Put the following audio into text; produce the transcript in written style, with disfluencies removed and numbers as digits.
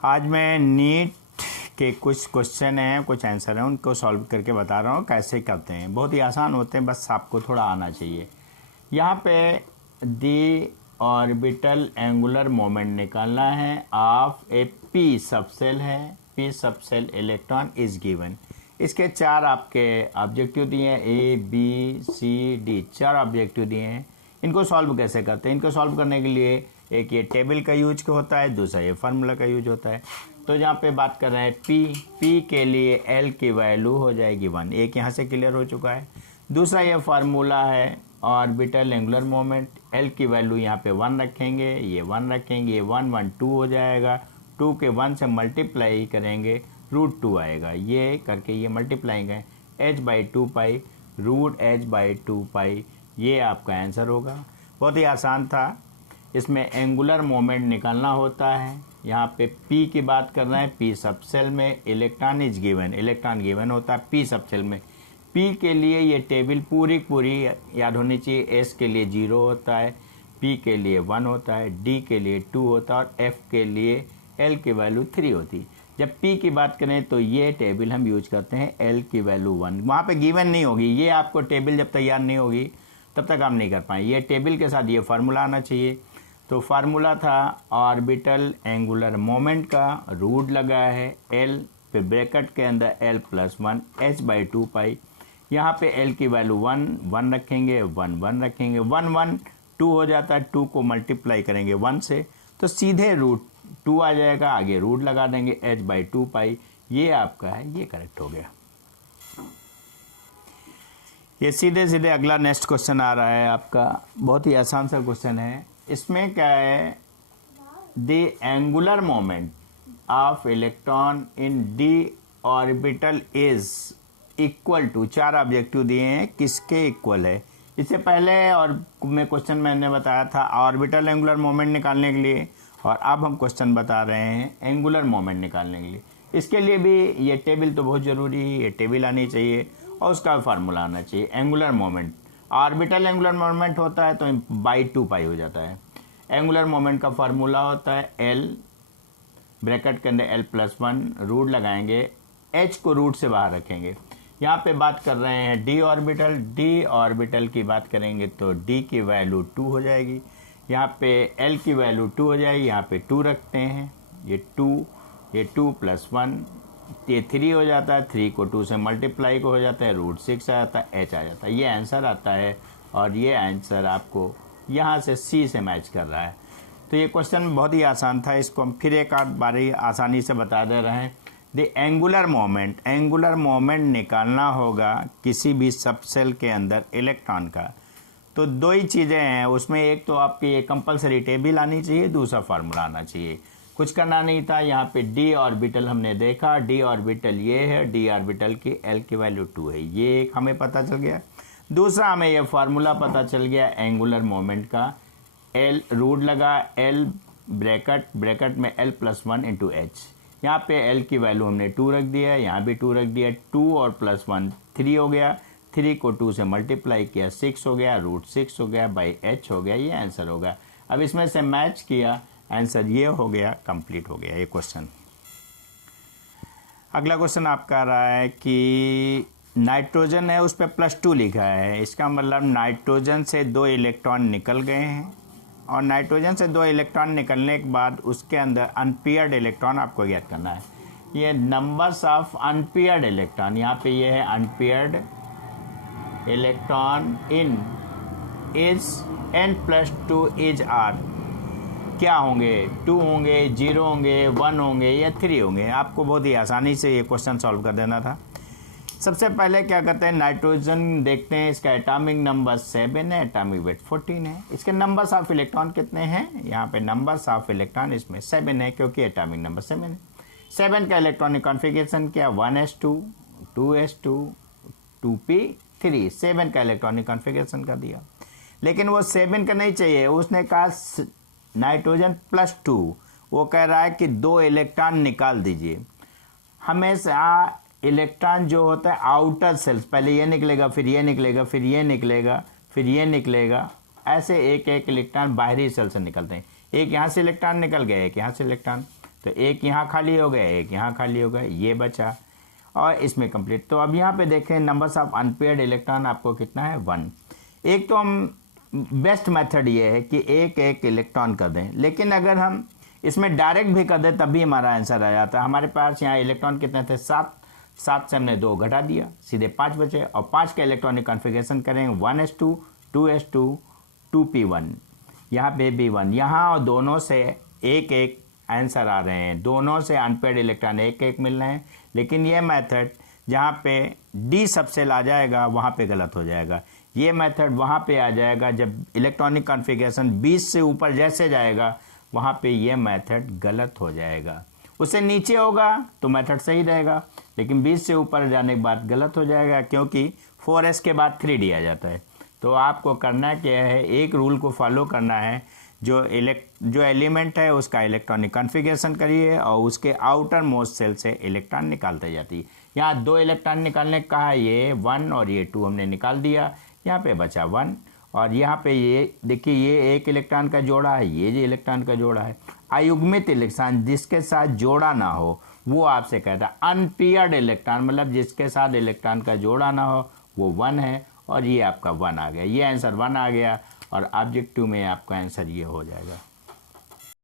आज मैं नीट के कुछ क्वेश्चन हैं, कुछ आंसर हैं, उनको सॉल्व करके बता रहा हूँ कैसे करते हैं। बहुत ही आसान होते हैं, बस आपको थोड़ा आना चाहिए। यहाँ पे दी ऑर्बिटल एंगुलर मोमेंट निकालना है ऑफ ए पी सबसेल है, P subshell electron is given. इसके चार आपके ऑब्जेक्टिव दिए हैं, ए बी सी डी, चार ऑब्जेक्टिव दिए हैं। इनको सॉल्व कैसे करते हैं? इनको सॉल्व करने के लिए एक ये टेबल का यूज होता है, दूसरा ये फार्मूला का यूज होता है। तो जहाँ पे बात कर रहे हैं पी के लिए एल की वैल्यू हो जाएगी 1, एक यहाँ से क्लियर हो चुका है। दूसरा ये फार्मूला है ऑर्बिटल एंगुलर मोमेंट, एल की वैल्यू यहाँ पे 1 रखेंगे, ये 1 रखेंगे, ये 1 1 2 हो जाएगा। 2 के 1 से मल्टीप्लाई करेंगे, √2 आएगा। ये करके ये मल्टीप्लाई करें, h/2 पाई √h/2 पाई, ये आपका आंसर होगा। बहुत ही आसान था। इसमें एंगुलर मोमेंट निकालना होता है। यहाँ पे P की बात कर रहे हैं, P सबसेल में electron is given, electron given होता है P सबसेल में। P के लिए ये टेबल पूरी याद होनी चाहिए। S के लिए 0 होता है, P के लिए 1 होता है, D के लिए 2 होता है और F के लिए L की वैल्यू 3 होती है। जब P की बात करें तो ये टेबल हम यूज करते हैं, L की वैल्यू 1। वहाँ पे गिवन नहीं होगी, ये आपको टेबल जब तैयार नहीं होगी तब तक आप नहीं कर पाए। ये टेबल के साथ ये फार्मूला आना चाहिए। तो फार्मूला था ऑर्बिटल एंगुलर मोमेंट का, रूट लगा है L, फिर ब्रैकेट के अंदर L+1 h/2 पाई। यहाँ पे L की वैल्यू 1 1 रखेंगे, 1 1 रखेंगे, 1 1 2 हो जाता है। 2 को मल्टीप्लाई करेंगे 1 से तो सीधे √2 आ जाएगा, आगे रूट लगा देंगे h/2 पाई। ये आपका है, ये करेक्ट हो गया। ये सीधे अगला नेक्स्ट क्वेश्चन आ रहा है आपका, बहुत ही आसान सा क्वेश्चन है। इसमें क्या है, the angular moment of electron in d orbital is equal to, चार ऑब्जेक्टिव दिए हैं, किसके इक्वल है? इससे पहले और मैं क्वेश्चन मैंने बताया था ऑर्बिटल एंगुलर मोमेंट निकालने के लिए, और अब हम क्वेश्चन बता रहे हैं एंगुलर मोमेंट निकालने के लिए। इसके लिए भी ये टेबल तो बहुत ज़रूरी है, ये टेबल आनी चाहिए और उसका फार्मूला आना चाहिए। Angular moment, orbital angular moment होता है तो /2 पाई हो जाता है। एंगुलर मोमेंट का फार्मूला होता है L, ब्रैकेट के अंदर L+1, रूट लगाएंगे, H को रूट से बाहर रखेंगे। यहाँ पे बात कर रहे हैं डी ऑर्बिटल, डी ऑर्बिटल की बात करेंगे तो D की वैल्यू 2 हो जाएगी। यहाँ पे L की वैल्यू 2 हो जाएगी, यहाँ पे 2 रखते हैं, ये 2 + 1, ये 3 हो जाता है, 3 को 2 से मल्टीप्लाई को हो जाता है, √6 आ जाता है, H आ जाता है। ये आंसर आता है और ये आंसर आपको यहाँ से C से मैच कर रहा है। तो ये क्वेश्चन बहुत ही आसान था, इसको हम फिर एक आध बारी आसानी से बता दे रहे हैं। The angular moment, angular moment निकालना होगा किसी भी सबसेल के अंदर इलेक्ट्रॉन का। तो दो ही चीज़ें हैं उसमें, एक तो आपकी ये कंपलसरी टेबल आनी चाहिए, दूसरा फार्मूला आना चाहिए। कुछ करना नहीं था। यहाँ पे डी ऑर्बिटल हमने देखा, डी ऑर्बिटल ये है, डी ऑर्बिटल की L की वैल्यू 2 है, ये एक हमें पता चल गया। दूसरा हमें ये फार्मूला पता चल गया एंगुलर मोमेंट का, L रूट लगा, L ब्रैकेट में L+1 × H। यहाँ पे L की वैल्यू हमने 2 रख दिया, यहाँ भी 2 रख दिया, 2 और +1 3 हो गया, 3 को 2 से मल्टीप्लाई किया 6 हो गया, √6 हो गया, /H हो गया, ये आंसर होगा। अब इसमें से मैच किया, आंसर ये हो गया, कंप्लीट हो गया ये क्वेश्चन। अगला क्वेश्चन आपका आ रहा है कि नाइट्रोजन है, उस पर +2 लिखा है। इसका मतलब नाइट्रोजन से 2 इलेक्ट्रॉन निकल गए हैं और नाइट्रोजन से 2 इलेक्ट्रॉन निकलने के बाद उसके अंदर अनपेयर्ड इलेक्ट्रॉन आपको ज्ञात करना है। ये नंबर्स ऑफ अनपेयर्ड इलेक्ट्रॉन, यहाँ पे ये है unpaired electron in is n+2 is r, क्या होंगे? 2 होंगे, 0 होंगे, 1 होंगे या 3 होंगे। आपको बहुत ही आसानी से ये क्वेश्चन सॉल्व कर देना था। सबसे पहले क्या करते हैं, नाइट्रोजन देखते हैं, इसका एटॉमिक नंबर 7 है, एटॉमिक वेट 14 है। इसके नंबर्स ऑफ इलेक्ट्रॉन कितने हैं? यहाँ पे नंबर्स ऑफ इलेक्ट्रॉन इसमें 7 है, क्योंकि एटॉमिक नंबर 7 है। 7 का इलेक्ट्रॉनिक कॉन्फ़िगरेशन क्या? 1s2 2s2 2p3, 7 का इलेक्ट्रॉनिक कॉन्फ़िगरेशन का दिया। लेकिन वो 7 का नहीं चाहिए, उसने कहा नाइट्रोजन +2, वो कह रहा है कि 2 इलेक्ट्रॉन निकाल दीजिए। हमेशा इलेक्ट्रॉन जो होता है आउटर सेल्स, पहले ये निकलेगा, फिर ये निकलेगा, फिर ये निकलेगा, फिर ये निकलेगा, ऐसे एक एक इलेक्ट्रॉन बाहरी सेल से निकलते हैं। एक यहाँ से इलेक्ट्रॉन निकल गया, एक यहाँ से इलेक्ट्रॉन, तो एक यहाँ खाली हो गया, एक यहाँ खाली हो गया, ये बचा और इसमें कंप्लीट। तो अब यहाँ पे देखें नंबर्स ऑफ अनपेयर्ड इलेक्ट्रॉन आपको कितना है 1। एक तो हम बेस्ट मेथड ये है कि एक एक इलेक्ट्रॉन कर दें, लेकिन अगर हम इसमें डायरेक्ट भी कर दें तब भी हमारा आंसर आ जाता है। हमारे पास यहाँ इलेक्ट्रॉन कितने थे 7, 7 से हमने 2 घटा दिया, सीधे 5 बचे और 5 का इलेक्ट्रॉनिक कॉन्फ़िगरेशन करेंगे 1s2 2s2 2p1, यहाँ पे भी 1, यहाँ और दोनों से एक एक आंसर आ रहे हैं, दोनों से अनपेयर्ड इलेक्ट्रॉन एक एक मिल रहे हैं। लेकिन ये मेथड जहाँ पे डी सबसेल आ जाएगा वहाँ पे गलत हो जाएगा। ये मेथड वहाँ पे आ जाएगा जब इलेक्ट्रॉनिक कॉन्फ़िगरेशन 20 से ऊपर जैसे जाएगा वहाँ पे ये मेथड गलत हो जाएगा। उससे नीचे होगा तो मेथड सही रहेगा, लेकिन 20 से ऊपर जाने के बाद गलत हो जाएगा, क्योंकि 4s के बाद 3d आ जाता है। तो आपको करना क्या है, एक रूल को फॉलो करना है, जो एलिमेंट है उसका इलेक्ट्रॉनिक कॉन्फ़िगरेशन करिए और उसके आउटर मोस्ट सेल से इलेक्ट्रॉन निकालते जाती है। यहाँ 2 इलेक्ट्रॉन निकालने का है, ये 1 और ये 2 हमने निकाल दिया, यहाँ पे बचा 1 और यहाँ पे ये देखिए ये एक इलेक्ट्रॉन का जोड़ा है, ये जो इलेक्ट्रॉन का जोड़ा है। अयुग्मित इलेक्ट्रॉन जिसके साथ जोड़ा ना हो वो आपसे कहता है अनपेयर्ड इलेक्ट्रॉन, मतलब जिसके साथ इलेक्ट्रॉन का जोड़ा ना हो वो 1 है और ये आपका 1 आ गया। ये आंसर 1 आ गया और ऑब्जेक्टिव में आपका आंसर ये हो जाएगा।